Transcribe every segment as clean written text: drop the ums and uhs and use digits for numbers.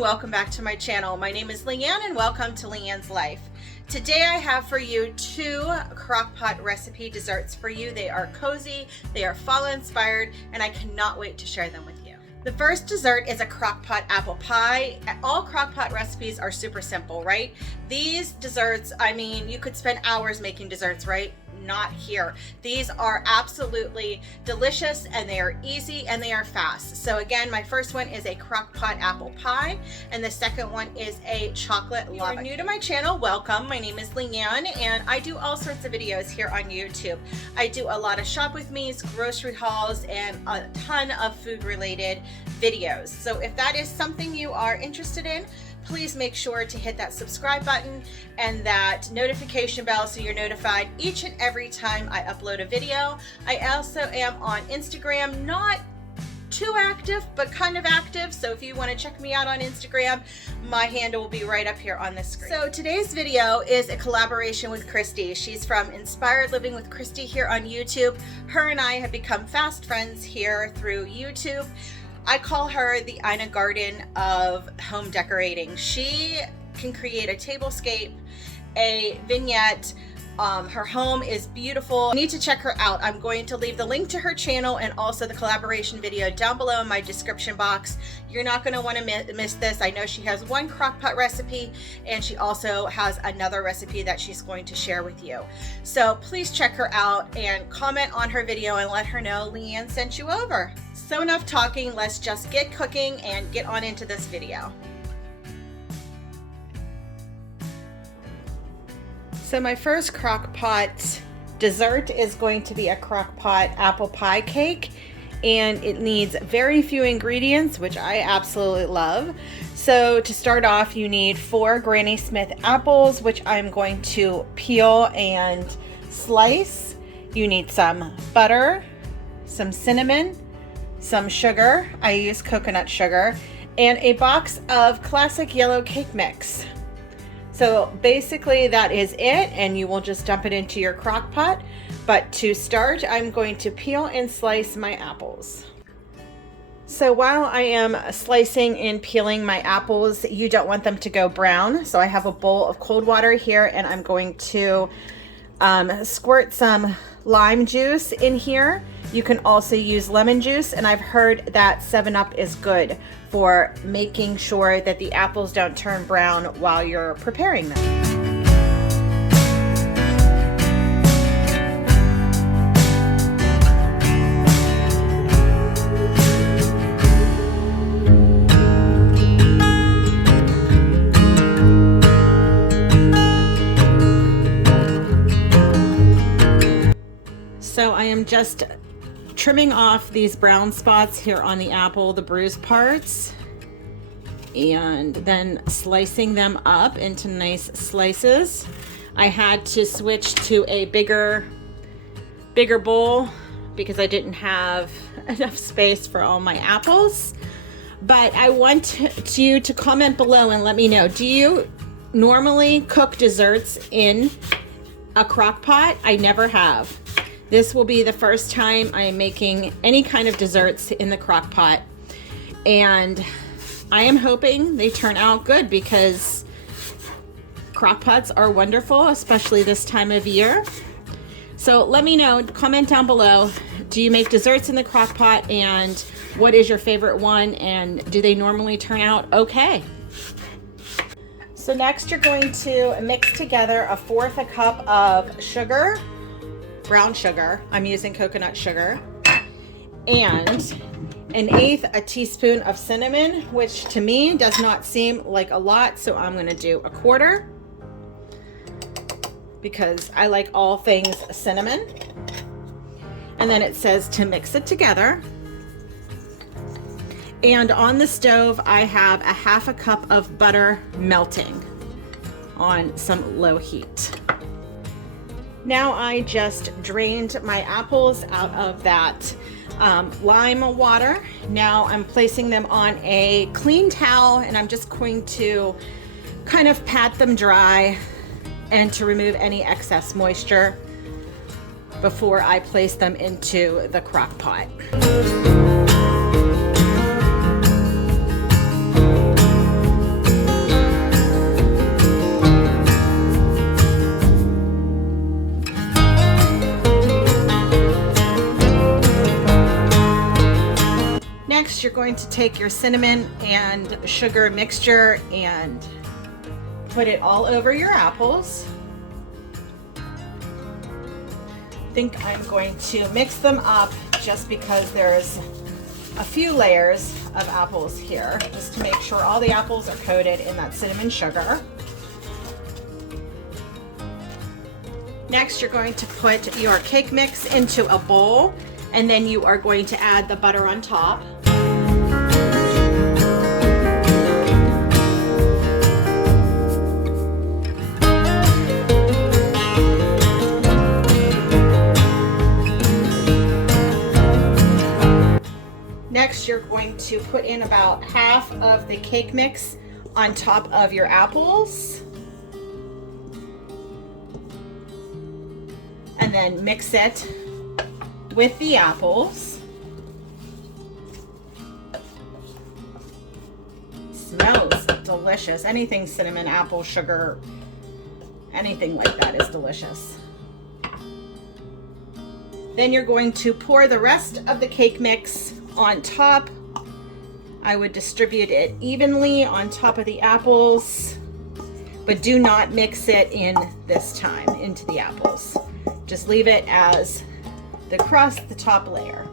and welcome back to my channel. My name is Leanne and welcome to Leanne's Life. Today I have for you two crockpot recipe desserts for you. They are cozy, they are fall inspired, and I cannot wait to share them with you. The first dessert is a crockpot apple pie. All crockpot recipes are super simple, right? These desserts, I mean, you could spend hours making desserts, right? Not here. These are absolutely delicious and they are easy and they are fast. So again, my first one is a crockpot apple pie and the second one is a chocolate lava. If you're new to my channel, welcome. My name is Leanne and I do all sorts of videos here on YouTube. I do a lot of shop with me's, grocery hauls, and a ton of food related videos. So if that is something you are interested in, please make sure to hit that subscribe button and that notification bell so you're notified each and every time I upload a video. I also am on Instagram, not too active, but kind of active. So if you want to check me out on Instagram, my handle will be right up here on the screen. So today's video is a collaboration with Kristi. She's from Inspired Living with Kristi here on YouTube. Her and I have become fast friends here through YouTube. I call her the Ina Garden of home decorating. She can create a tablescape, a vignette. Her home is beautiful. You need to check her out. I'm going to leave the link to her channel and also the collaboration video down below in my description box. You're not going to want to miss this. I know she has one crockpot recipe and she also has another recipe that she's going to share with you. So please check her out and comment on her video and let her know Leanne sent you over. So enough talking, let's just get cooking and get on into this video. So my first crockpot dessert is going to be a crockpot apple pie cake, and it needs very few ingredients, which I absolutely love. So to start off, you need 4 Granny Smith apples, which I'm going to peel and slice. You need some butter, some cinnamon, some sugar, I use coconut sugar, and a box of classic yellow cake mix. So basically that is it, and you will just dump it into your crock pot. But to start, I'm going to peel and slice my apples. So while I am slicing and peeling my apples, you don't want them to go brown. So I have a bowl of cold water here, and I'm going to squirt some lime juice in here. You can also use lemon juice, and I've heard that 7-Up is good for making sure that the apples don't turn brown while you're preparing them. So I am just trimming off these brown spots here on the apple, the bruised parts, and then slicing them up into nice slices. I had to switch to a bigger bowl because I didn't have enough space for all my apples. But I want you to comment below and let me know, do you normally cook desserts in a crock pot? I never have. This will be the first time I am making any kind of desserts in the crock pot, and I am hoping they turn out good because crock pots are wonderful, especially this time of year. So let me know, comment down below, do you make desserts in the crock pot, and what is your favorite one, and do they normally turn out okay? So next you're going to mix together 1/4 cup of sugar, brown sugar, I'm using coconut sugar, and 1/8 a teaspoon of cinnamon, which to me does not seem like a lot, so I'm gonna do 1/4 because I like all things cinnamon. And then it says to mix it together. And on the stove, I have 1/2 cup of butter melting on some low heat. Now I just drained my apples out of that lime water. Now I'm placing them on a clean towel, and I'm just going to kind of pat them dry and to remove any excess moisture before I place them into the crock pot. Next, you're going to take your cinnamon and sugar mixture and put it all over your apples. I think I'm going to mix them up just because there's a few layers of apples here, just to make sure all the apples are coated in that cinnamon sugar. Next, you're going to put your cake mix into a bowl, and then you are going to add the butter on top. Next, you're going to put in about half of the cake mix on top of your apples. And then mix it with the apples. Smells delicious. Anything cinnamon, apple, sugar, anything like that is delicious. Then you're going to pour the rest of the cake mix on top. I would distribute it evenly on top of the apples, but do not mix it in this time into the apples. Just leave it as the crust, the top layer.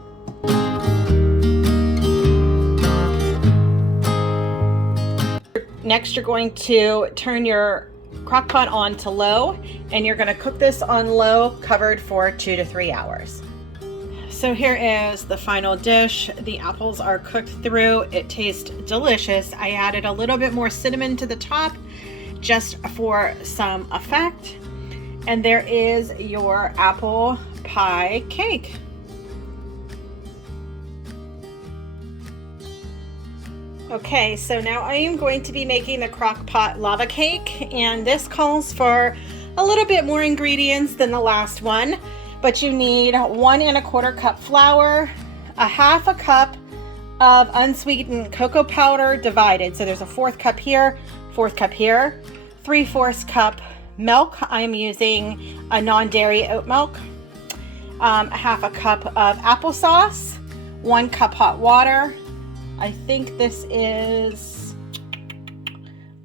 Next, you're going to turn your crock pot on to low, and you're going to cook this on low, covered for 2 to 3 hours. So here is the final dish. The apples are cooked through. It tastes delicious. I added a little bit more cinnamon to the top just for some effect. And there is your apple pie cake. Okay, so now I am going to be making the crock pot lava cake, and this calls for a little bit more ingredients than the last one, but you need 1 1/4 cup flour, a 1/2 cup of unsweetened cocoa powder divided. So there's a 1/4 cup here, 1/4 cup here, 3/4 cup milk. I'm using a non-dairy oat milk, a 1/2 cup of applesauce, 1 cup hot water. I think this is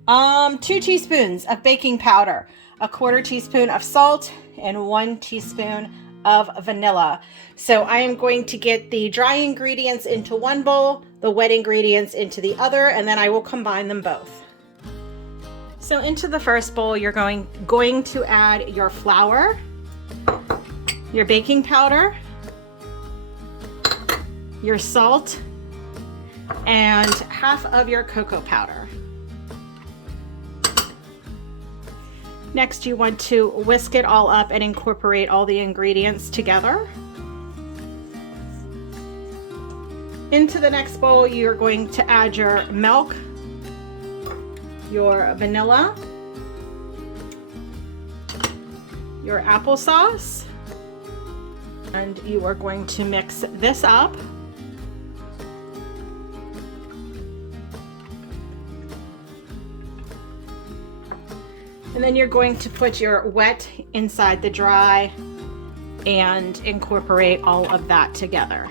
2 teaspoons of baking powder, a 1/4 teaspoon of salt, and 1 teaspoon of vanilla. So I am going to get the dry ingredients into one bowl, the wet ingredients into the other, and then I will combine them both. So into the first bowl, you're going to add your flour, your baking powder, your salt, and 1/2 of your cocoa powder. Next, you want to whisk it all up and incorporate all the ingredients together. Into the next bowl, you're going to add your milk, your vanilla, your applesauce, and you are going to mix this up. And then you're going to put your wet inside the dry and incorporate all of that together.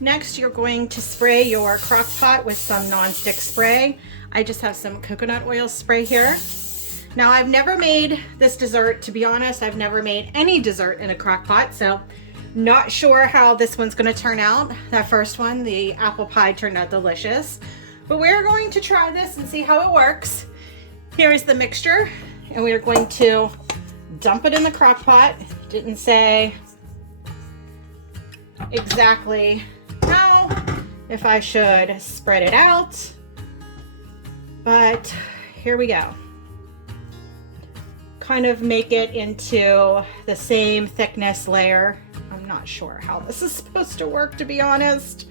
Next, you're going to spray your crock pot with some non-stick spray. I just have some coconut oil spray here. Now, I've never made this dessert, to be honest. I've never made any dessert in a crock pot, so not sure how this one's going to turn out. That first one, the apple pie, turned out delicious. But we're going to try this and see how it works. Here is the mixture, and we are going to dump it in the crock pot. Didn't say exactly how, if I should spread it out, but here we go. Kind of make it into the same thickness layer. I'm not sure how this is supposed to work, to be honest.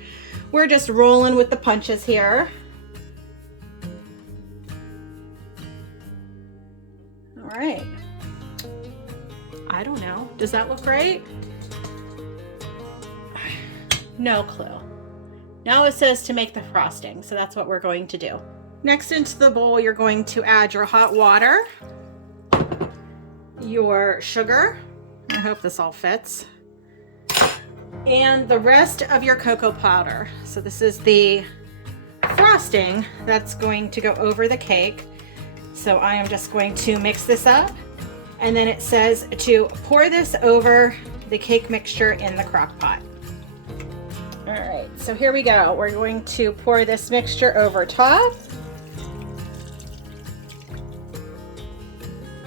We're just rolling with the punches here. All right. I don't know. Does that look right? No clue. Now it says to make the frosting, so that's what we're going to do. Next, into the bowl, you're going to add your hot water, your sugar, I hope this all fits, and the rest of your cocoa powder. So this is the frosting that's going to go over the cake. So I am just going to mix this up, and then it says to pour this over the cake mixture in the crock pot. All right, so here we go. We're going to pour this mixture over top.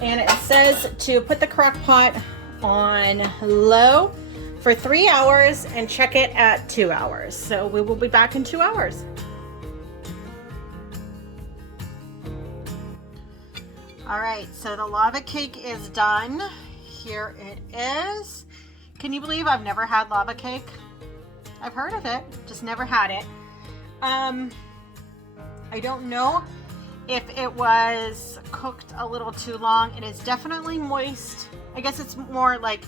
And it says to put the crock pot on low for 3 hours and check it at 2 hours. So we will be back in 2 hours. All right, so the lava cake is done. Here it is. Can you believe I've never had lava cake? I've heard of it, just never had it. I don't know if it was cooked a little too long. It is definitely moist. I guess it's more like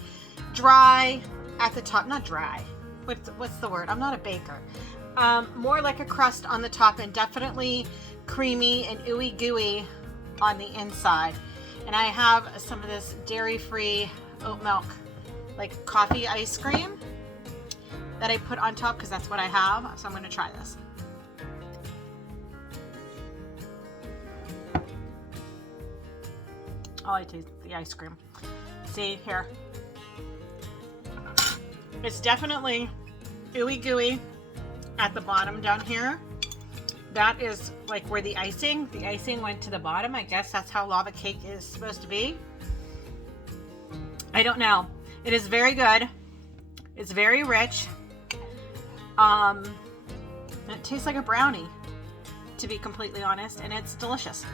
dry at the top, not dry. What's the word? I'm not a baker. More like a crust on the top, and definitely creamy and ooey gooey on the inside. And I have some of this dairy-free oat milk, like coffee ice cream, that I put on top because that's what I have. So I'm going to try this. Oh, I taste the ice cream. See here. It's definitely ooey gooey at the bottom down here. That is like where the icing went to the bottom. I guess that's how lava cake is supposed to be. I don't know. It is very good. It's very rich. It tastes like a brownie, to be completely honest, and it's delicious.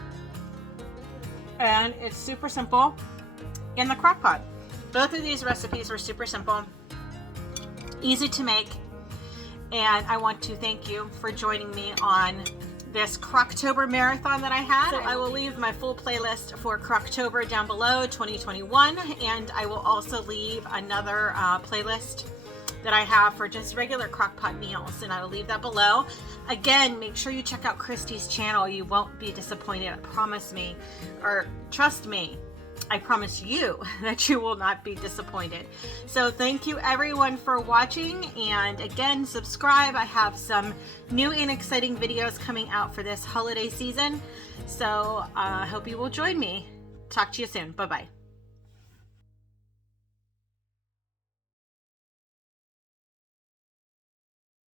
And it's super simple in the crock pot. Both of these recipes are super simple, easy to make, and I want to thank you for joining me on this Crocktober marathon that I had. So I will leave my full playlist for Crocktober down below 2021, and I will also leave another playlist that I have for just regular crockpot meals, and I will leave that below. Again, make sure you check out Kristi's channel. You won't be disappointed, I promise me, or trust me, I promise you that you will not be disappointed. So thank you everyone for watching, and again, subscribe. I have some new and exciting videos coming out for this holiday season, so I hope you will join me. Talk to you soon. Bye-bye.